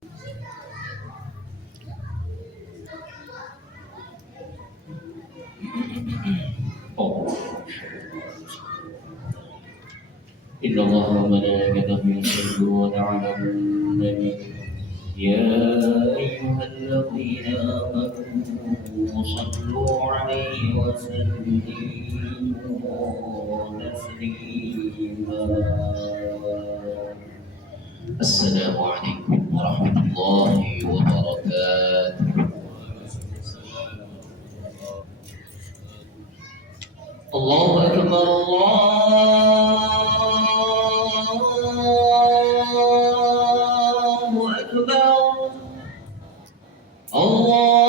إن الله وملائكته يصلون على النبي يا أيها الذين آمنوا صلوا عليه وسلموا تسليما. السلام عليكم ورحمة الله وبركاته. الله أكبر الله أكبر الله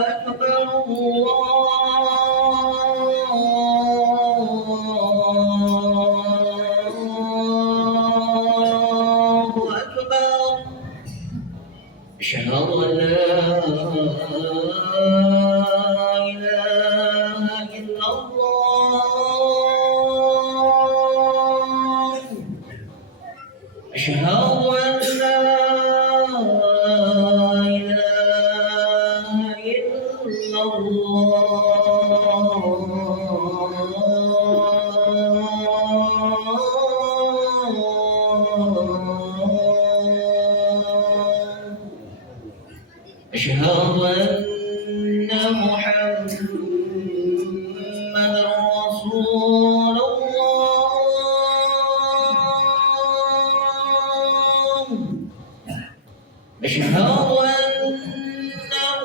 أكبر الله أكبر. أشهد أن لا أشهد أن لا إله إلا الله. أشهد أن محمدا رسول الله. أشهد أن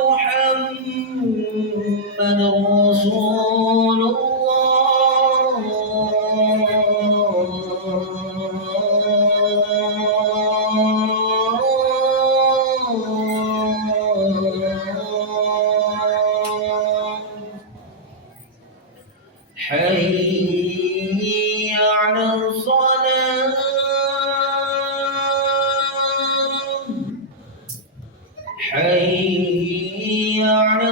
محمدا رسول حي على الصلاة حي على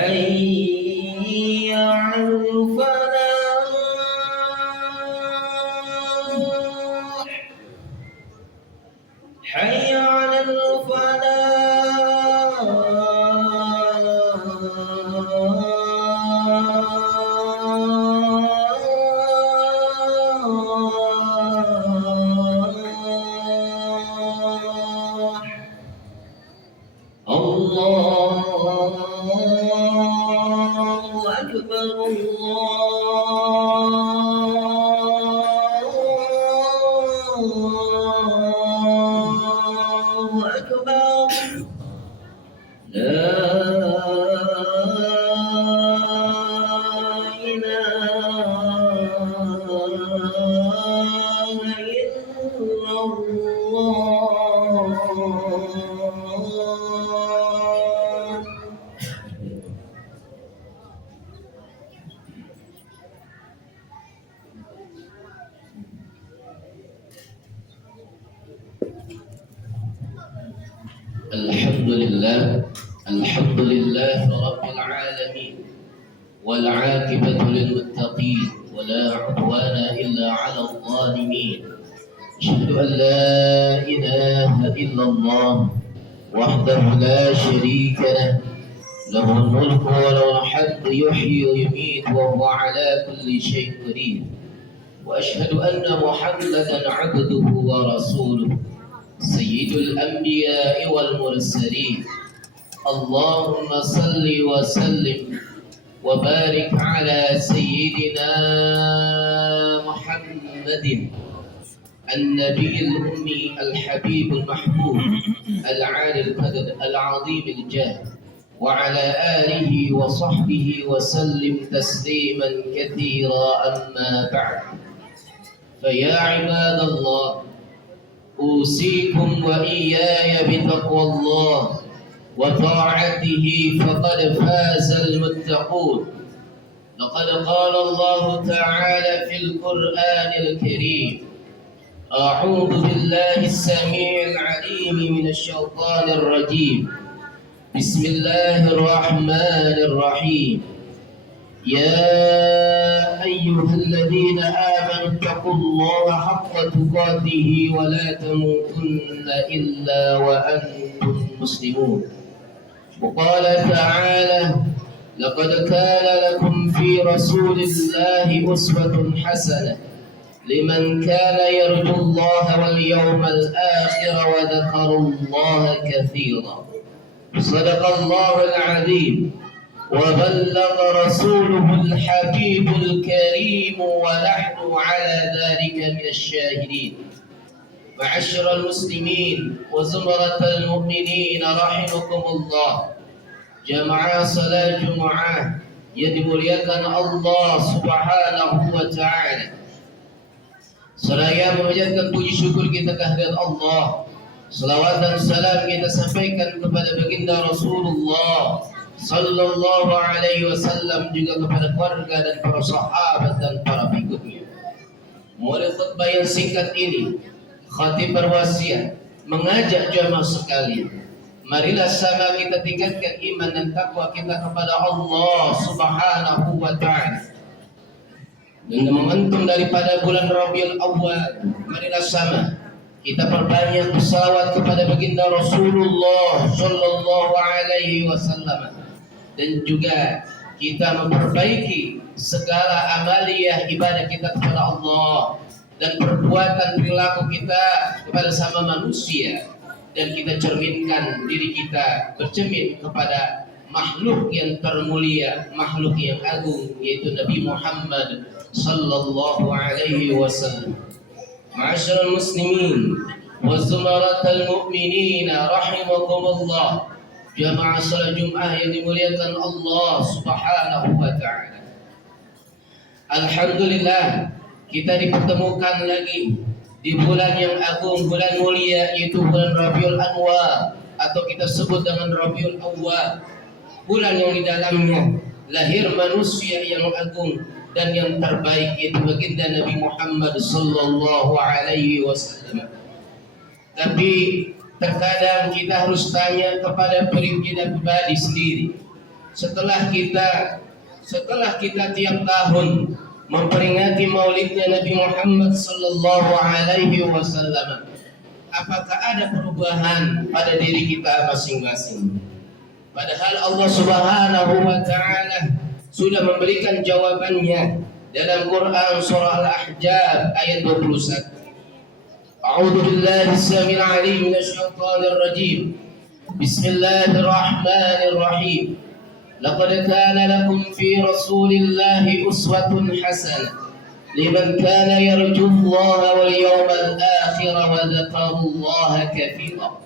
حي على الفلاح حي على الفلاح. الله أكبر الله أكبر. لا إله إلا الله. الحمد لله رب العالمين، والعاقبة للمتقين، ولا عدوان إلا على الظالمين. أشهد أن لا إله إلا الله وحده لا شريك له، له الملك وله الحمد يحيي ويميت وهو على كل شيء قدير. وأشهد أن محمدا عبده ورسوله سيد الأنبياء والمرسلين. اللهم صل وسلم وبارك على سيدنا محمد النبي الأمي الحبيب المحبوب العالي القدر العظيم الجاه، وعلى آله وصحبه وسلم تسليما كثيرا. أما بعد، فيا عباد الله، أوصيكم وإياي بتقوى الله وطاعته، فقد فاز المتقون. لقد قال الله تعالى في القرآن الكريم: أعوذ بالله السميع العليم من الشيطان الرجيم. بسم الله الرحمن الرحيم. يا أيها الذين آمنوا اتقوا الله حق تقاته ولا تموتن إلا وأنتم مسلمون. وقال تعالى: لقد كان لكم في رسول الله أسوة حسنة لمن كان يرجو الله واليوم الآخر وذكر الله كثيرا. صدق الله العظيم وبلغ رسوله الحبيب الكريم ونحن على ذلك من الشاهدين. معاشر المسلمين وزمرة المؤمنين رحمكم الله. Jamaah salat Jumat yang dimuliakan Allah Subhanahu wa taala. Seraya memanjatkan puji syukur kita kehadirat Allah. Selawat dan salam kita sampaikan kepada baginda Rasulullah sallallahu alaihi wasallam, juga kepada keluarga dan para sahabat dan para pengikutnya. Mulai khutbah yang singkat ini, khatib berwasiat mengajak jamaah sekalian, marilah sama kita tingkatkan iman dan takwa kita kepada Allah Subhanahu wa taala. Dengan momentum daripada bulan Rabiul Awal, marilah sama kita perbanyak bersalawat kepada baginda Rasulullah sallallahu alaihi wasallam, dan juga kita memperbaiki segala amaliyah ibadah kita kepada Allah dan perbuatan perilaku kita kepada sama manusia, dan kita cerminkan diri kita bercermin kepada makhluk yang termulia, makhluk yang agung, yaitu Nabi Muhammad sallallahu alaihi wasallam. Ma'asyiral muslimin wa zumaratal mu'minin rahimakumullah. Jamaah salat Jumat yang dimuliakan Allah Subhanahu wa taala. Alhamdulillah, kita dipertemukan lagi di bulan yang agung, bulan mulia, yaitu bulan Rabiul Anwar, atau kita sebut dengan Rabiul Awwal. Bulan yang di dalamnya lahir manusia yang agung dan yang terbaik, yaitu baginda Nabi Muhammad sallallahu alaihi wasallam. Tapi terkadang kita harus tanya kepada diri kita pribadi sendiri. Setelah kita tiap tahun memperingati maulidnya Nabi Muhammad sallallahu alaihi wasallam, apakah ada perubahan pada diri kita masing-masing? Padahal Allah Subhanahu wa taala sudah memberikan jawabannya dalam Quran surah Al-Ahzab ayat 21. A'udzu billahi as-sami'il 'alim minasy syaithanir rajim. Bismillahirrahmanirrahim. Laqad kana lakum fi Rasulillahi uswatun hasanah liman kana yarjullaha wal yawmal akhir wa dzakarallaha katsiran.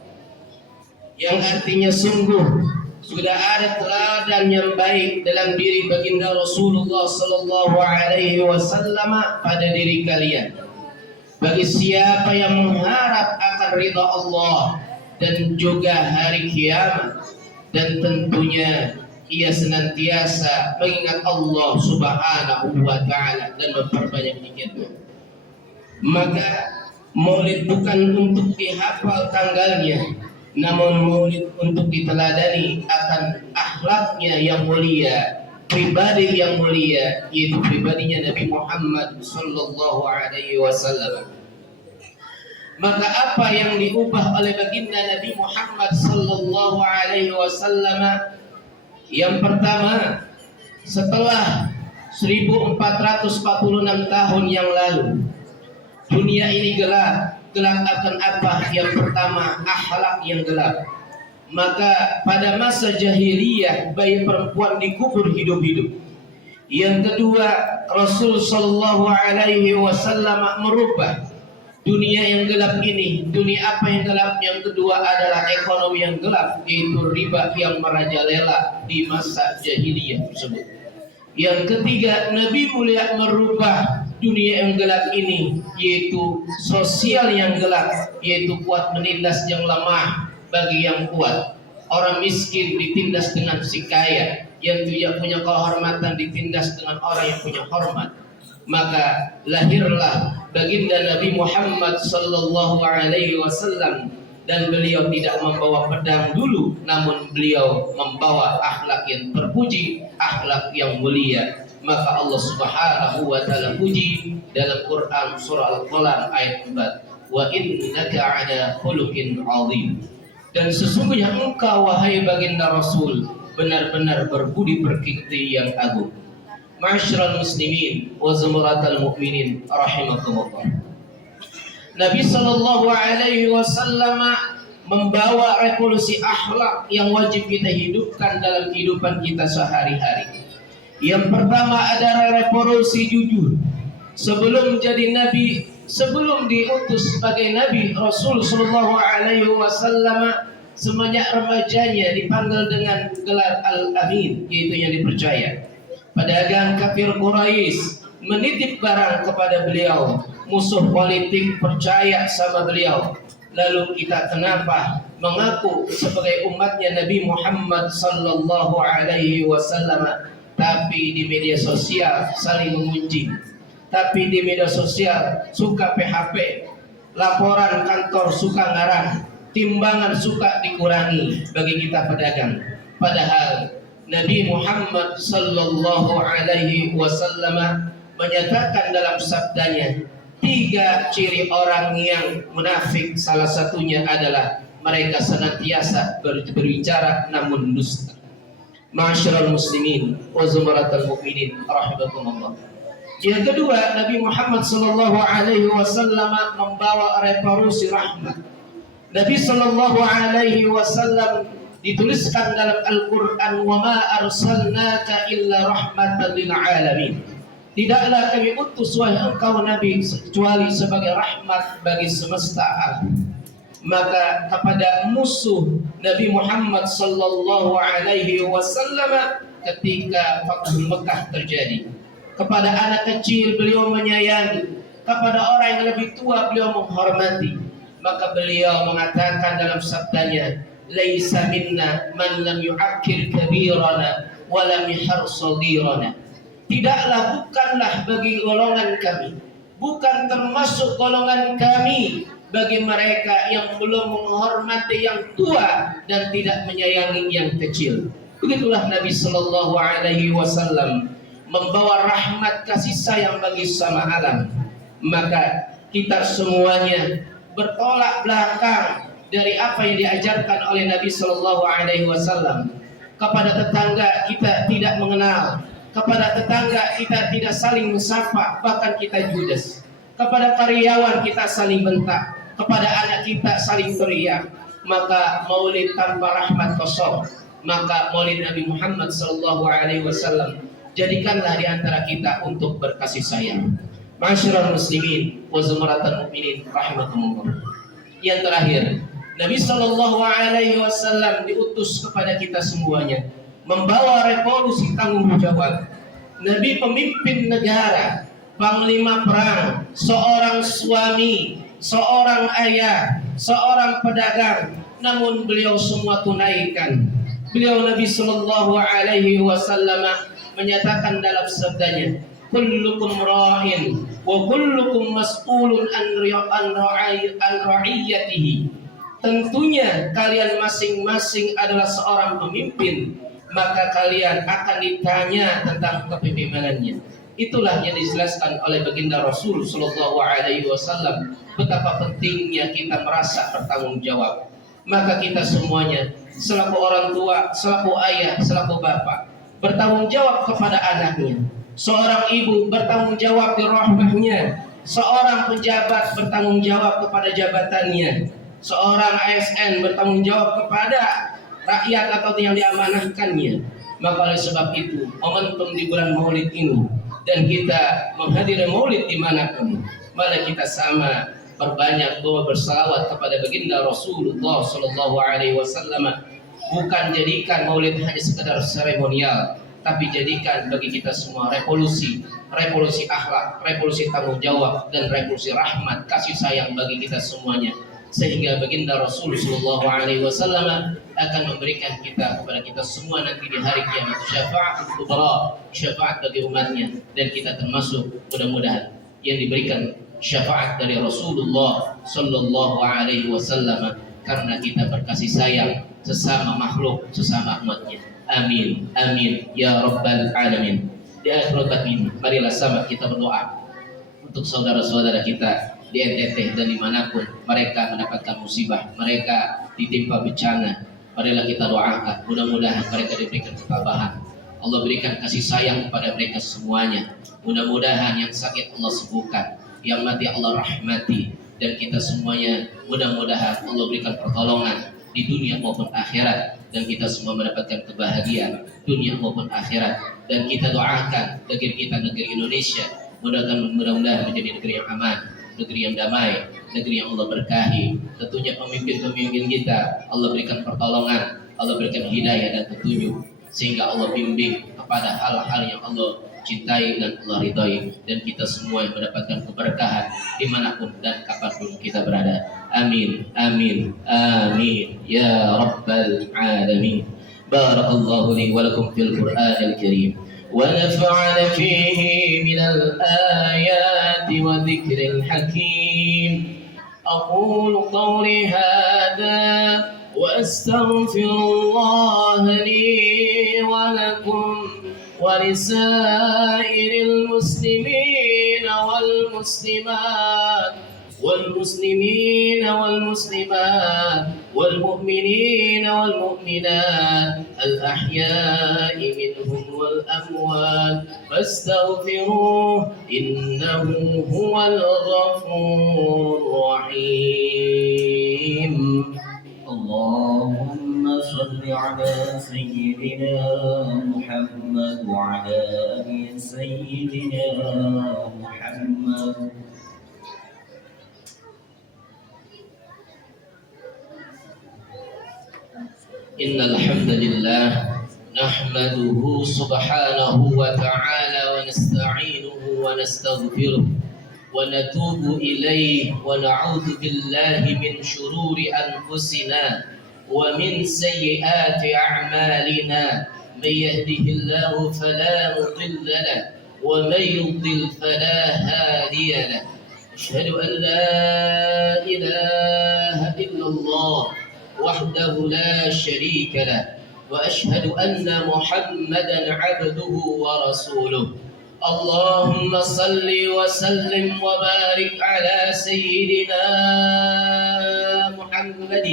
Yang artinya sungguh sudah ada teladan yang baik dalam diri baginda Rasulullah sallallahu alaihi wasallam pada diri kalian, bagi siapa yang mengharap akan ridha Allah dan juga hari kiamat, dan tentunya ia senantiasa mengingat Allah Subhanahu wa taala dan memperbanyak zikirnya. Maka maulid bukan untuk dihafal tanggalnya, namun maulid untuk diteladani akan akhlaknya yang mulia, pribadi yang mulia, yaitu pribadinya Nabi Muhammad sallallahu alaihi wasallam. Maka apa yang diubah oleh baginda Nabi Muhammad sallallahu alaihi wasallam? Yang pertama, setelah 1446 tahun yang lalu, dunia ini gelap. Gelap akan apa? Yang pertama, akhlak yang gelap. Maka pada masa jahiliyah, bayi perempuan dikubur hidup-hidup. Yang kedua, Rasul sallallahu alaihi wasallam merubah dunia yang gelap ini. Dunia apa yang gelap? Yang kedua adalah ekonomi yang gelap, yaitu riba yang merajalela di masa jahiliyah tersebut. Yang ketiga, Nabi mulia merubah dunia yang gelap ini, yaitu sosial yang gelap, yaitu kuat menindas yang lemah bagi yang kuat. Orang miskin ditindas dengan si kaya, yang tidak punya kehormatan ditindas dengan orang yang punya hormat. Maka lahirlah baginda Nabi Muhammad sallallahu alaihi wasallam, dan beliau tidak membawa pedang dulu, namun beliau membawa akhlak yang terpuji, akhlak yang mulia. Maka Allah Subhanahu wa taala puji dalam Quran surah Al-Qalam ayat 4, wa innaka ala khuluqin azim. Dan sesungguhnya engkau wahai baginda Rasul benar-benar berbudi pekerti yang agung. Ma'asyiral muslimin wa zumratal mu'minin rahimakumullah. Nabi sallallahu alaihi wasallam membawa revolusi akhlak yang wajib kita hidupkan dalam kehidupan kita sehari-hari. Yang pertama adalah revolusi jujur. Sebelum jadi nabi, sebelum diutus sebagai nabi, Rasul sallallahu alaihi wasallam semenjak remajanya dipanggil dengan gelar Al-Amin, yaitu yang dipercaya. Pedagang kafir Quraisy menitip barang kepada beliau, musuh politik percaya sama beliau. Lalu kita kenapa mengaku sebagai umatnya Nabi Muhammad sallallahu alaihi wasallam, tapi di media sosial saling mengunci, tapi di media sosial suka PHP, laporan kantor suka ngarang, timbangan suka dikurangi bagi kita pedagang. Padahal Nabi Muhammad sallallahu alaihi wasallam menyatakan dalam sabdanya 3 ciri orang yang munafik. Salah satunya adalah mereka senantiasa berbicara namun dusta. Ma'asyiral muslimin wa zumratal mu'minin rahimakumullah. Yang kedua, Nabi Muhammad sallallahu alaihi wasallam membawa revolusi rahmat. Nabi sallallahu alaihi wasallam dituliskan dalam Al-Quran, wa ma arsalnaka illa rahmatan lil alamin. Tidaklah kami utus wahai engkau Nabi kecuali sebagai rahmat bagi semesta alam. Maka kepada musuh Nabi Muhammad sallallahu alaihi wasallam ketika Fathul Mekah terjadi, kepada anak kecil beliau menyayangi, kepada orang yang lebih tua beliau menghormati. Maka beliau mengatakan dalam sabdanya, laisa minna man lam yu'akkir kabirana wa lam yahar saghirana. Bukanlah bagi golongan kami, bukan termasuk golongan kami bagi mereka yang belum menghormati yang tua dan tidak menyayangi yang kecil. Begitulah Nabi sallallahu alaihi wasallam membawa rahmat kasih sayang bagi sama alam. Maka kita semuanya bertolak belakang dari apa yang diajarkan oleh Nabi sallallahu alaihi wasallam. Kepada tetangga kita tidak mengenal, kepada tetangga kita tidak saling mesapa, bahkan kita judes. Kepada karyawan kita saling bentak, kepada anak kita saling teriak. Maka maulid tanpa rahmat kosong. Maka maulid Nabi Muhammad sallallahu alaihi wasallam jadikanlah di antara kita untuk berkasih sayang. Ma'asyiral muslimin wa zumratal mu'minin rahimakumullah. Yang terakhir, Nabi sallallahu alaihi wasallam diutus kepada kita semuanya membawa revolusi tanggung jawab. Nabi pemimpin negara, panglima perang, seorang suami, seorang ayah, seorang pedagang, namun beliau semua tunaikan. Beliau Nabi sallallahu alaihi wasallam menyatakan dalam sabdanya, kullukum ra'in wa kullukum mas'ulun an ra'iyatihi. Tentunya kalian masing-masing adalah seorang pemimpin, maka kalian akan ditanya tentang kepemimpinannya. Itulah yang dijelaskan oleh baginda Rasul sallallahu alaihi wasallam, betapa pentingnya kita merasa bertanggung jawab. Maka kita semuanya selaku orang tua, selaku ayah, selaku bapak, bertanggung jawab kepada anaknya. Seorang ibu bertanggung jawab di rumahnya. Seorang pejabat bertanggung jawab kepada jabatannya. Seorang ASN bertanggung jawab kepada rakyat atau yang diamanahkannya. Maka oleh sebab itu, momentum di bulan Maulid ini dan kita menghadiri Maulid dimanapun, mari kita sama perbanyak doa bersalawat kepada baginda Rasulullah sallallahu alaihi wasallam. Bukan jadikan Maulid hanya sekedar seremonial, tapi jadikan bagi kita semua revolusi akhlak, revolusi tanggung jawab, dan revolusi rahmat kasih sayang bagi kita semuanya. sehingga baginda Rasul sallallahu alaihi wasallam akan memberikan kepada kita semua nanti di hari kiamat syafaat kubra, syafaat bagi umatnya, dan kita termasuk mudah-mudahan yang diberikan syafaat dari Rasulullah sallallahu alaihi wasallam karena kita berkasih sayang sesama makhluk, sesama umatnya. Amin, amin ya rabbal alamin. Di akhir khutbah ini, marilah sama kita berdoa untuk saudara-saudara kita di NTT dan dimanapun mereka mendapatkan musibah, mereka ditimpa bencana. Marilah kita doakan, mudah-mudahan mereka diberikan ketabahan. Allah berikan kasih sayang kepada mereka semuanya. Mudah-mudahan yang sakit Allah sembuhkan, yang mati Allah rahmati, dan kita semuanya mudah-mudahan Allah berikan pertolongan di dunia maupun akhirat, dan kita semua mendapatkan kebahagiaan dunia maupun akhirat. Dan kita doakan negeri kita, negeri Indonesia, mudah-mudahan menjadi negeri yang aman, negeri yang damai, negeri yang Allah berkahi. Tentunya pemimpin-pemimpin kita Allah berikan pertolongan, Allah berikan hidayah dan petunjuk, sehingga Allah bimbing kepada hal-hal yang Allah cintai dan Allah ridhai, dan kita semua yang mendapatkan keberkahan dimanapun dan kapanpun kita berada. Amin, amin, amin ya rabbal alamin. Barakallahu li wa lakum fil Qur'anil Karim wa nafa'ana fihi minal ayati wa dzikril hakim. أقول قولي هذا وأستغفر الله لي ولكم ولسائر المسلمين والمسلمات والمؤمنين والمؤمنات الأحياء منهم والأموات فاستغفروه إنه هو الغفور الرحيم. اللهم صل على سيدنا محمد وعلى آل سيدنا محمد. إن الحمد لله نحمده سبحانه وتعالى ونستعينه ونستغفره ونتوب إليه ونعوذ بالله من شرور أنفسنا ومن سيئات أعمالنا. من يهده الله فلا مضل له ومن يضلل فلا هادي له. أشهد أن لا إله إلا الله وحده لا شريك له وأشهد أن محمدا عبده ورسوله. اللهم صل وسلم وبارك على سيدنا محمد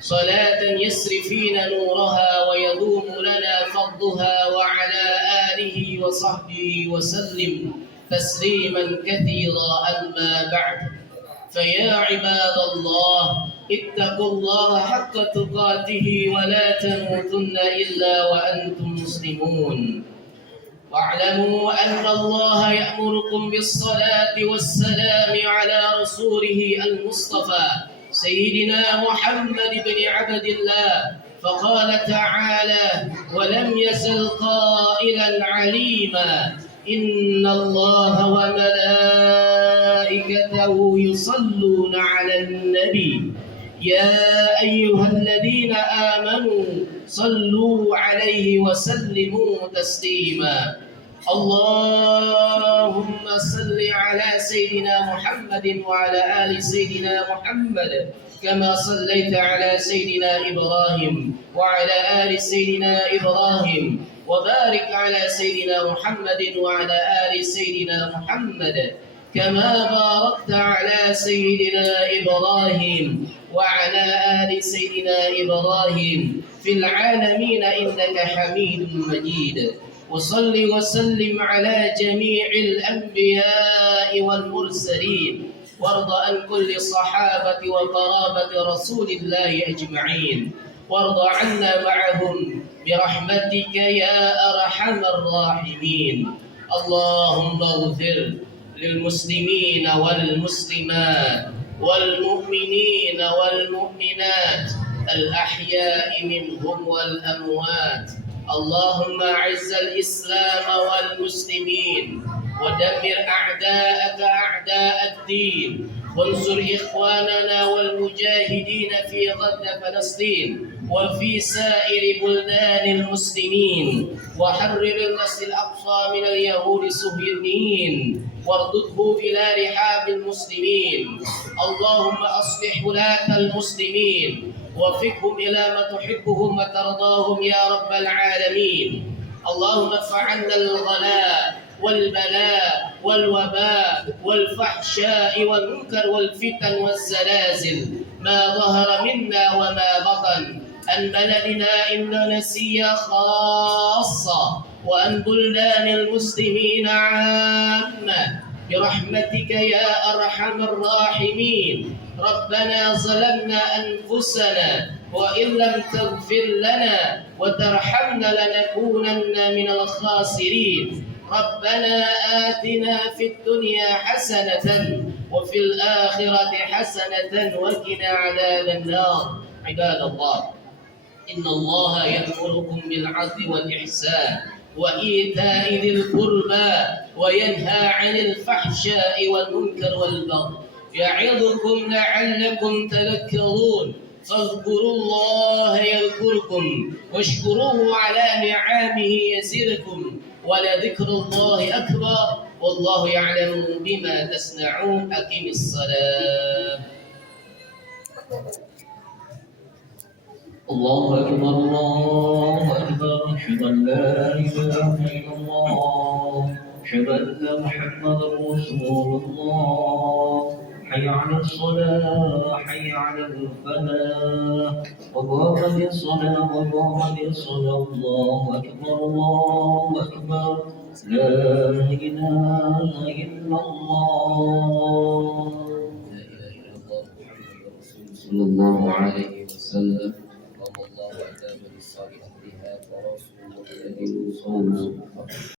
صلاة يسري فينا نورها ويدوم لنا فضلها وعلى آله وصحبه وسلم تسليما كثيرا. أما بعد، فيا عباد الله اتقوا الله حق تقاته ولا تموتن إلا وأنتم مسلمون. واعلموا أن الله يأمركم بالصلاة والسلام على رسوله المصطفى سيدنا محمد بن عبد الله، فقال تعالى: ولم يزل قائلا عليما إن الله وملائكته يصلون على النبي يا أيها الذين آمنوا صلوا عليه وسلموا تسليما. اللهم صل على سيدنا محمد وعلى آل سيدنا محمد كما صليت على سيدنا إبراهيم وعلى آل سيدنا إبراهيم، وبارك على سيدنا محمد وعلى آل سيدنا محمد كما باركت على سيدنا إبراهيم وعلى آل سيدنا إبراهيم في العالمين إنك حميد مجيد. وصل وسلم على جميع الأنبياء والمرسلين، وارض عن كل صحابة وقرابة رسول الله أجمعين، وارض عنا معهم برحمتك يا أرحم الراحمين. اللهم اغفر للمسلمين والمسلمات والمؤمنين والمؤمنات الأحياء منهم والأموات. اللهم أعز الإسلام والمسلمين ودمر أعداءك أعداء الدين وانصر إخواننا والمجاهدين في غزة فلسطين وفي سائر بلدان المسلمين وحرر المسجد الأقصى من اليهود الصهيونيين واردده إلى رحاب المسلمين. اللهم أصلح ولاة المسلمين وفقهم إلى ما تحبهم وترضاهم يا رب العالمين. اللهم ادفع عنا الغلاء والبلاء والوباء والفحشاء والمنكر والفتن والزلازل ما ظهر منا وما بطن عن بلدنا إندونيسيا خاصة وعن بلدان المسلمين عامة برحمتك يا أرحم الراحمين. ربنا ظلمنا أنفسنا وإن لم تغفر لنا وترحمنا لنكونن من الخاسرين. ربنا آتنا في الدنيا حسنة وفي الآخرة حسنة وقنا عذاب النار. عباد الله، إن الله يأمركم بالعدل والإحسان وإيتاء ذي القربى وينهى عن الفحشاء والمنكر والبغي يعظكم لعلكم تذكرون. فاذكروا الله يذكركم واشكروه على نعمه يزدكم ولذكر الله أكبر والله يعلم بما تصنعون. أقم الصلاة. الله أكبر الله أكبر أشهد أن لا إله إلا الله أشهد أن محمدا رسول الله. حي على الصلاة حي على الفلاح وقامت الصلاة وقامت الصلاة. الله أكبر الله أكبر لا إله إلا الله. لا إله إلا الله محمد رسول صلى الله عليه وسلم. اللهم الله أتى بالصالحات ورسوله الذي